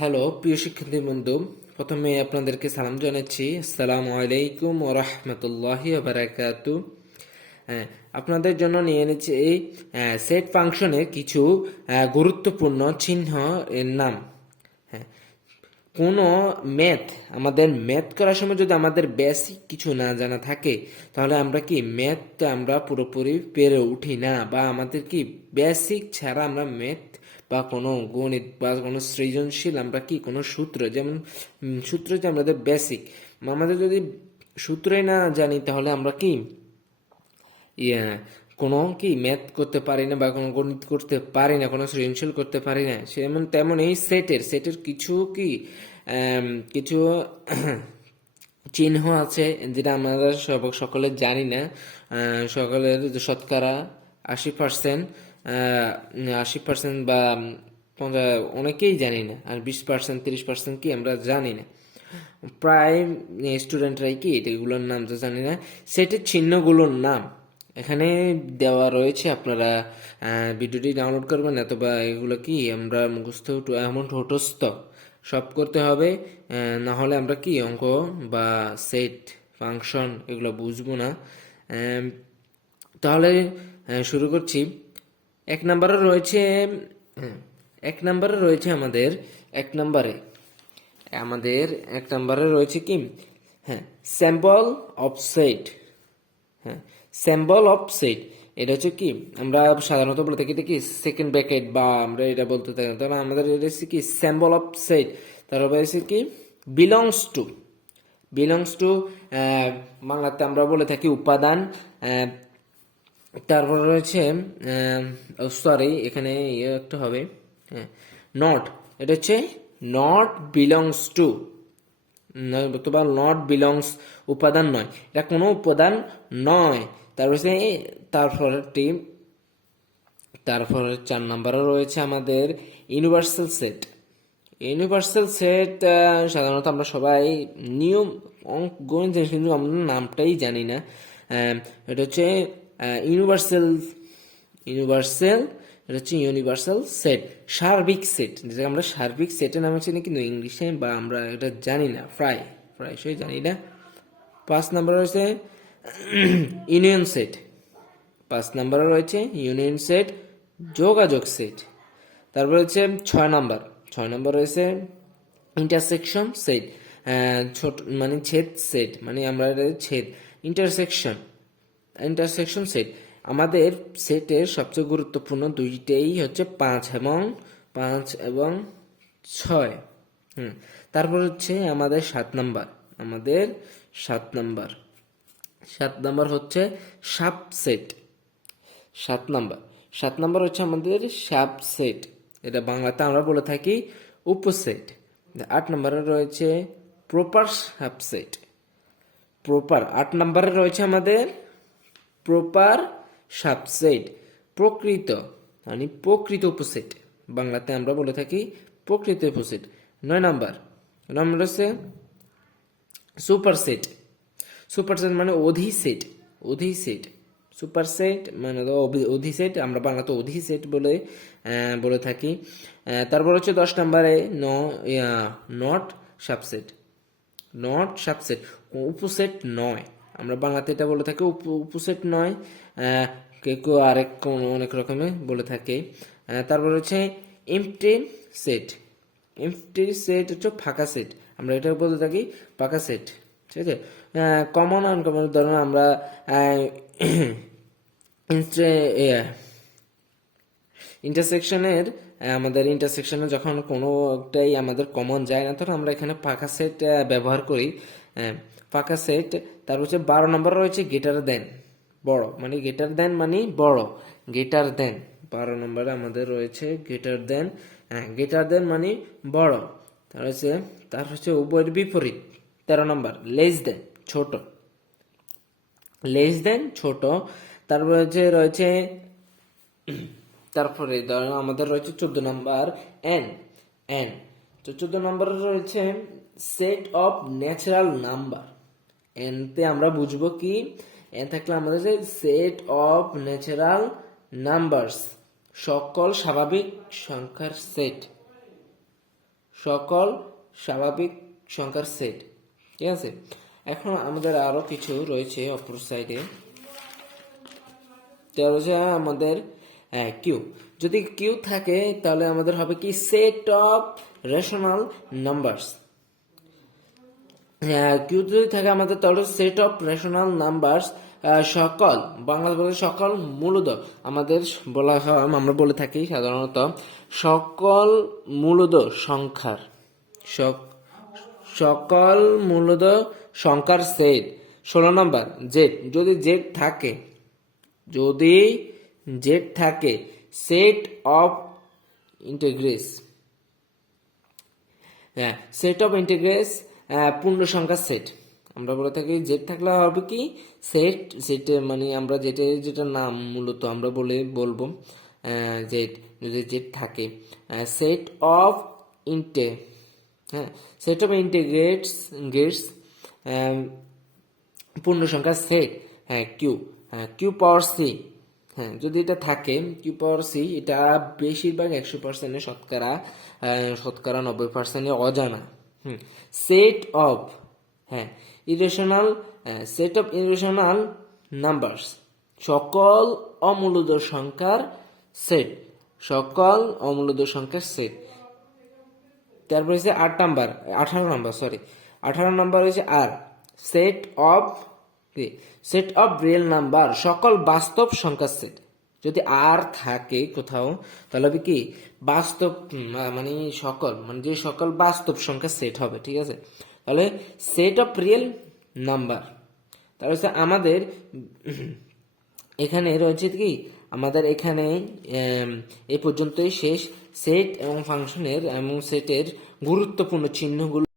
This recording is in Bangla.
হ্যালো প্রিয় শিক্ষার্থী বন্ধু প্রথমে আপনাদেরকে সালাম জানাচ্ছি। আসসালামু আলাইকুম ও রহমতুল্লাহি বারাকাতু। হ্যাঁ, আপনাদের জন্য নিয়ে এনেছি এই সেট ফাংশনের কিছু গুরুত্বপূর্ণ চিহ্ন এর নাম। হ্যাঁ কোনো ম্যাথ আমাদের ম্যাথ করার সময় যদি আমাদের বেসিক কিছু না জানা থাকে, তাহলে আমরা কি ম্যাথটা আমরা পুরোপুরি পেরে উঠি না? বা আমাদের কি বেসিক ছাড়া আমরা ম্যাথ বা কোনো গণিত বা কোনো সৃজনশীল আমরা কি কোনো সূত্র, যেমন সূত্র যে আমাদের বেসিক আমাদের যদি সূত্রই না জানি, তাহলে আমরা কি ইয়ে কোনো কি ম্যাথ করতে পারি না বা কোনো গণিত করতে পারি না, কোনো সৃজনশীল করতে পারি না, সেমন তেমন এই সেটের সেটের কিছু কি কিছু চিহ্ন আছে যেটা আমরা সব সকলে জানি না। সকলের শতকরা আশি পার্সেন্ট আশি পার্সেন্ট বা অনেকেই জানি না, আর বিশ পার্সেন্ট তিরিশ পার্সেন্ট কি আমরা জানি না। প্রায় স্টুডেন্টরাই কি, এগুলোর নাম তো জানি না। সেটের চিহ্নগুলোর নাম। এখানে দেওয়া রয়েছে আপনারা ভিডিওটি ডাউনলোড করবেন অথবা এগুলো কি আমরা মুখস্থ এমন ঠোঁটস্থ সব করতে হবে না হলে আমরা কি অঙ্ক বা সেট ফাংশন এগুলো বুঝব না। তাহলে শুরু করছি। এক নম্বরে রয়েছে হ্যাঁ, এক নম্বরে রয়েছে আমাদের এক নম্বরে। আমাদের এক নম্বরে রয়েছে কি? হ্যাঁ স্যাম্পল অফ সেট হ্যাঁ স্যাম্পল অফ সেট এটা হচ্ছে কি, আমরা সাধারণত বলে থাকি কি সেকেন্ড ব্র্যাকেট বা আমরা এটা বলতে থাকি তাহলে আমাদের এটা হচ্ছে কি স্যাম্পল অফ সেট তারপরে হচ্ছে কি বিলংস টু বিলংস টু বাংলাতে আমরা বলে থাকি উপাদান। তারপর রয়েছে সরি এখানে ইয়ে একটা হবে। নট এটা হচ্ছে নট বিলংস টু অথবা নট বিলংস উপাদান নয়। এটা কোনো উপাদান নয়। তারপর হচ্ছে তারপরটি তারপরে চার নম্বরে রয়েছে আমাদের ইউনিভার্সাল সেট ইউনিভার্সাল সেট সাধারণত আমরা সবাই নিয়ম অঙ্ক গণিত কিন্তু আমরা নামটাই জানি না। এটা হচ্ছে ইউনিভার্সাল ইউনিভার্সাল এটা হচ্ছে ইউনিভার্সাল সেট সার্বিক সেট যেটা আমরা সার্বিক সেটের নামে চিনি কিন্তু ইংলিশে, বা আমরা এটা জানি না প্রায় প্রায়শই জানি না। পাঁচ নম্বর রয়েছে ইউনিয়ন সেট। পাঁচ নম্বরে রয়েছে ইউনিয়ন সেট, যোগাযোগ সেট। তারপর রয়েছে ছয় নম্বর। ছয় নম্বর রয়েছে ইন্টারসেকশন সেট ছোট মানে ছেদ সেট মানে আমরা ছেদ ইন্টারসেকশন ইন্টারসেকশন সেট। আমাদের সেটের সবচেয়ে গুরুত্বপূর্ণ দুইটাই হচ্ছে পাঁচ এবং পাঁচ এবং ছয়। হুম, তারপর হচ্ছে আমাদের সাত নাম্বার। আমাদের সাত নাম্বার। সাত নাম্বার হচ্ছে সাব সেট সাত নাম্বার। সাত নাম্বার হচ্ছে আমাদের সাব সেট এটা বাংলাতে আমরা বলে থাকি উপসেট। আট নম্বরে রয়েছে প্রপার সাবসেট। প্রপার। আট নম্বরে রয়েছে আমাদের প্রপার সাবসেট। প্রকৃত। মানে প্রকৃত উপসেট। বাংলাতে আমরা বলে থাকি প্রকৃত উপসেট। নয় নাম্বার। নম্বর হচ্ছে সুপার সেট সুপার সেট মানে অধি সেট অধি সেট সুপার সেট মানে হলো অভি- অধি সেট আমরা বাংলাতে অধি সেট বলে বলে থাকি। তারপর হচ্ছে দশ নম্বরে ন নট সাবসেট নট সাবসেট উপসেট নয়। আমরা বাংলাতে এটা বলে থাকি, উপ- উপসেট নয়। কেউ আরেক অনেক রকমে বলে থাকে। তারপর হচ্ছে এমটি সেট এমটি সেট হচ্ছে ফাঁকা সেট আমরা এটা বলতে থাকি ফাঁকা সেট ঠিক আছে? কমন আনকমন ধরুন আমরা ইন্টারসেকশনের আমাদের ইন্টারসেকশনে যখন কোনো একটাই আমাদের কমন যায় না তখন আমরা এখানে ফাঁকা সেট ব্যবহার করি ফাঁকা সেট তার হচ্ছে বারো নম্বর রয়েছে গেটার দেন, বড় মানে গেটার দেন মানে বড় গেটার দেন, বারো নম্বরে আমাদের রয়েছে গেটার দেন হ্যাঁ গেটার দেন মানে বড়, তার হচ্ছে তার হচ্ছে উভয়ের বিপরীত তেরো নম্বর লেস দেন ছোট। লেস দেন ছোট। তারপর হচ্ছে রয়েছে, তারপরে ধরো আমাদের রয়েছে চোদ্দ নম্বর এন এন তো চোদ্দ নম্বরে রয়েছে সেট অফ ন্যাচারাল নাম্বার এনতে আমরা বুঝব কি? এন থাকলে আমাদের যে সেট অফ ন্যাচারাল নাম্বারস সকল স্বাভাবিক সংখ্যার সেট সকল স্বাভাবিক সংখ্যার সেট ঠিক আছে? এখন আমাদের আরও কিছু রয়েছে অপর সাইডে হচ্ছে আমাদের কিউ যদি কিউ থাকে, তাহলে আমাদের হবে কি? Set of rational numbers Q যদি থাকে, আমাদের তাহলে সেট অফ রেশনাল নাম্বারস সকল বাংলা বলে সকল মূলত আমাদের বলা হয়, আমরা বলে থাকি সাধারণত সকল মূলত সংখ্যার, সক- সকল মূলত সংখ্যার সেট ষোলো নম্বর জেড যদি জেড থাকে, যদি জেড থাকে, সেট অফ ইন্টিগ্রেস। হ্যাঁ সেট অফ ইন্টিগ্রেস পূর্ণ সংখ্যার সেট। আমরা বলে থাকি জেড থাকলে হবে কি? সেট সেট মানে আমরা যেটা যেটা নাম মূলত আমরা বলে বলব জেড যদি জেড থাকে সেট অফ ইন্টে হ্যাঁ সেট অফ ইন্টিগ্রেটস গেটস পূর্ণ সংখ্যা সেট হ্যাঁ কিউ হ্যাঁ কিউ পাওয়ার সি হ্যাঁ যদি এটা থাকে কিউ পাওয়ার সি এটা বেশিরভাগ একশো পার্সেন্টে শতকরা শতকরা নব্বই পার্সেন্টে অজানা, হুম সেট অফ হ্যাঁ irrational set of irrational numbers সকল অমূলদ সংখ্যার সেট সকল অমূলদ সংখ্যার সেট তারপর হচ্ছে আট নাম্বার, আঠারো নাম্বার সরি আঠারো নাম্বার হচ্ছে আর set of set of real number সকল বাস্তব সংখ্যার সেট যদি আর থাকে কোথাও, তাহলে হবে কি? বাস্তব মানে সকল মানে যে সকল বাস্তব সংখ্যার সেট হবে, ঠিক আছে? তাহলে সেট অফ রিয়েল নাম্বার তাহলে হচ্ছে আমাদের এখানে রয়েছে কি? আমাদের এখানে এ পর্যন্তই শেষ। সেট এবং ফাংশনের এবং সেটের গুরুত্বপূর্ণ চিহ্নগুলো